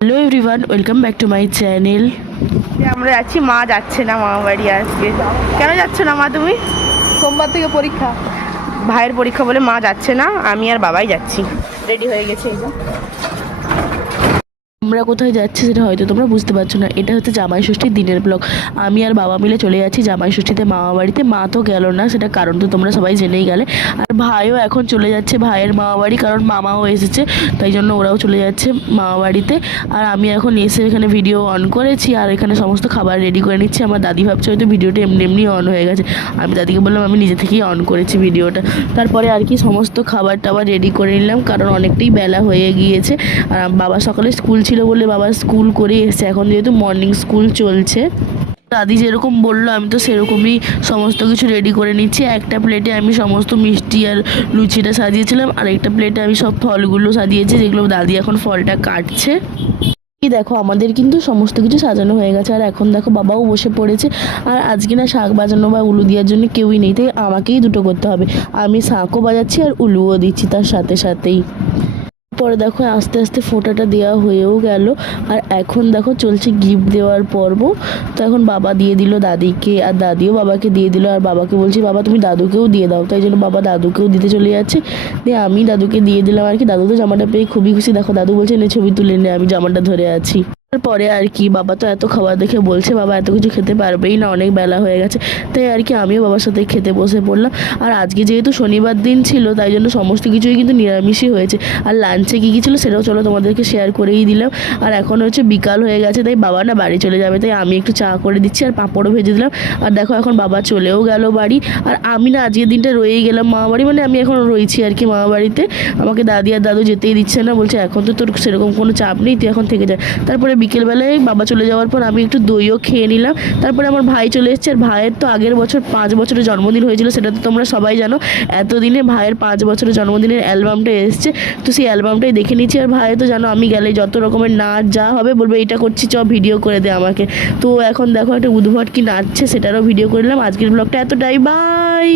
Hello everyone, welcome back to my channel. আমরা যাচ্ছি, মা যাচ্ছে না মামা বাড়ি আজকে। কেন যাচ্ছ না মা তুমি? সোমবার থেকে পরীক্ষা। ভাইয়ের পরীক্ষা বলে মা যাচ্ছে না, আমি আর বাবাই যাচ্ছি। রেডি হয়ে গেছে এই যে। আমরা কোথায় যাচ্ছি সেটা হয়তো তোমরা বুঝতে পারছো না। এটা হচ্ছে জামাই ষষ্ঠীর দিনের ব্লগ। আমি আর বাবা মিলে চলে যাচ্ছি জামাই ষষ্ঠীতে মামা বাড়িতে। মা তো গেল না, সেটা কারণ তো তোমরা সবাই জেনেই গেলে। আর ভাইও এখন চলে যাচ্ছে ভাইয়ের মামা বাড়ি, কারণ মামাও এসেছে, তাই জন্য ওরাও চলে যাচ্ছে মামা বাড়িতে। আর আমি এখন এসে এখানে ভিডিও অন করেছি আর এখানে সমস্ত খাবার রেডি করে নিচ্ছি। আমার দাদি ভাবছে হয়তো ভিডিওটা এমনি এমনি অন হয়ে গেছে। আমি দাদিকে বললাম আমি নিজে থেকেই অন করেছি ভিডিওটা। তারপরে আর কি সমস্ত খাবার টাবার রেডি করে নিলাম, কারণ অনেকটাই বেলা হয়ে গিয়েছে। আর বাবা সকালে স্কুল ছিল বলে বাবা স্কুল করে এসেছে, এখন যেহেতু মর্নিং স্কুল চলছে। দাদি যেরকম বললো আমি তো সেরকমই সমস্ত কিছু রেডি করে নিচ্ছি। একটা প্লেটে আমি সমস্ত মিষ্টি আর লুচিটা সাজিয়েছিলাম, আর একটা প্লেটে আমি সব ফলগুলো সাজিয়েছি, যেগুলো দাদি এখন ফলটা কাটছে। দেখো আমাদের কিন্তু সমস্ত কিছু সাজানো হয়ে গেছে, আর এখন দেখো বাবাও বসে পড়েছে। আর আজকে না শাঁখ বাজানো বা উলু দেওয়ার জন্য কেউই নেই, তাই আমাকেই দুটো করতে হবে। আমি শাঁখও বাজাচ্ছি আর উলুও দিচ্ছি তার সাথে সাথেই। পরে দেখো আস্তে আস্তে ফোঁটাটা দেওয়া হয়েও গেল, আর এখন দেখো চলছে গিফট দেওয়ার পর্ব। তো এখন বাবা দিয়ে দিল দাদিকে, আর দাদিও বাবাকে দিয়ে দিল। আর বাবাকে বলছি বাবা তুমি দাদুকেও দিয়ে দাও, তাই জন্য বাবা দাদুকেও দিতে চলে যাচ্ছে। দিয়ে আমি দাদুকে দিয়ে দিলাম আর কি। দাদু তো জামাটা পেয়ে খুবই খুশি। দেখো দাদু বলছে নে ছবি তুলে নে, আমি জামাটা ধরে আছি। তারপরে আর কি বাবা তো এত খাবার দেখে বলছে বাবা এত কিছু খেতে পারবেই না, অনেক বেলা হয়ে গেছে। তাই আর কি আমিও বাবার সাথে খেতে বসে পড়লাম। আর আজকে যেহেতু শনিবার দিন ছিল, তাই জন্য সমস্ত কিছুই কিন্তু নিরামিষই হয়েছে। আর লাঞ্চে কী কী ছিল সেটাও চলো তোমাদেরকে শেয়ার করেই দিলাম। আর এখন হচ্ছে বিকাল হয়ে গেছে, তাই বাবা না বাড়ি চলে যাবে, তাই আমি একটু চা করে দিচ্ছি আর পাঁপড়ও ভেজে দিলাম। আর দেখো এখন বাবা চলেও গেল বাড়ি, আর আমি না আজকের দিনটা রয়েই গেলাম মামা বাড়ি। মানে আমি এখন রয়েছি আর কি মামা বাড়িতে। আমাকে দাদি আর দাদু যেতেই দিচ্ছে না, বলছে এখন তো তোর সেরকম কোনো চাপ নেই, তুই এখন থেকে যা। তারপরে বিকেলবেলায় বাবা চলে যাওয়ার পর আমি একটু দইও খেয়ে নিলাম। তারপরে আমার ভাই চলে এসেছে, আর ভাইয়ের তো আগের বছর 5 বছরের জন্মদিন হয়েছিল, সেটা তো তোমরা সবাই জানো। এতদিনে ভাইয়ের 5 বছরের জন্মদিনের অ্যালবামটা এসছে, তো সেই অ্যালবামটাই দেখে নিচ্ছি। আর ভাই তো জানো আমি গেলে যত রকমের নাচ যা হবে বলবে এটা করছি চ ভিডিও করে দে আমাকে। তো এখন দেখো একটা উদ্ভট কি নাচছে, সেটারও ভিডিও করে নিলাম। আজকের ব্লগটা এতটাই, বাই।